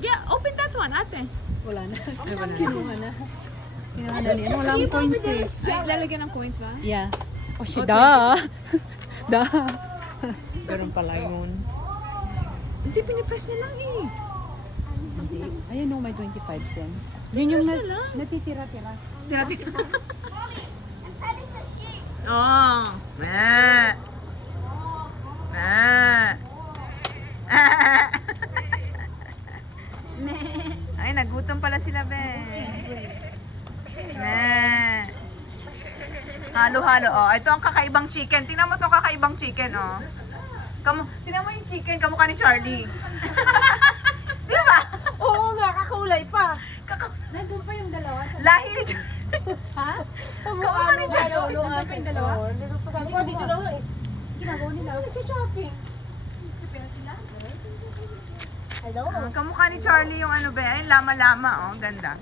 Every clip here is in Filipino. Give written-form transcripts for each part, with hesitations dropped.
Yeah, open that one, ate. Wala na. Kinuha na. Kinuha na niya. Walang coins eh. Ay, lalagyan ng coins ba? Yeah. Oh, Oh, da. Da. Ganun pala yun. Hindi, pinipress niya lang eh. Hindi. Ayun o, may 25 cents. Yun yung natitira-tira. Tira-tira. Oh. Meh. Meh. Ay, nagutom pala sila, be. Meh. Halo-halo, oh. Ito ang kakaibang chicken. Tingnan mo itong kakaibang chicken, oh. Tingnan mo yung chicken, kamukha ni Charlie. Di ba? Oo nga, kakaulay pa. Nandun pa yung dalawa. Lahi ni Charlie. Ha? Kamukha ni Charlie. Nandun pa yung dalawa? Sabi ko, dito lang eh. Ginagawa nila. Nagsha-shopping. Hello? Kamukha ni Charlie yung ano ba? Ay, lama-lama, oh. Ganda.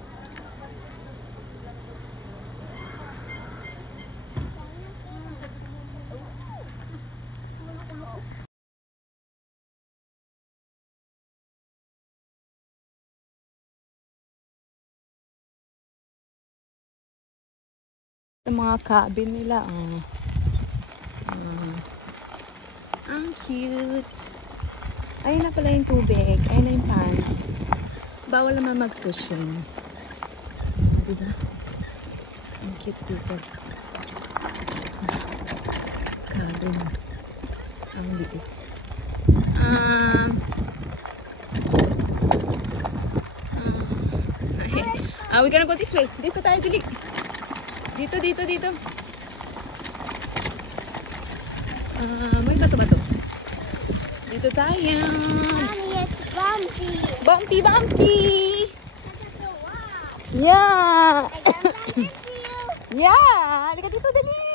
Yung mga cabin nila, ang cute. Ayun na pala yung tubig. Ayun na yung pond. Bawal naman mag-fishing. Diba? Ang cute dito. Cabin. Ang liit. We're gonna go this way. Dito tayo, dili. Dito. May bato-bato. Dito tayo. Mommy, it's bumpy. Bumpy! Yeah! I got that with you. Yeah! Halika dito, dali!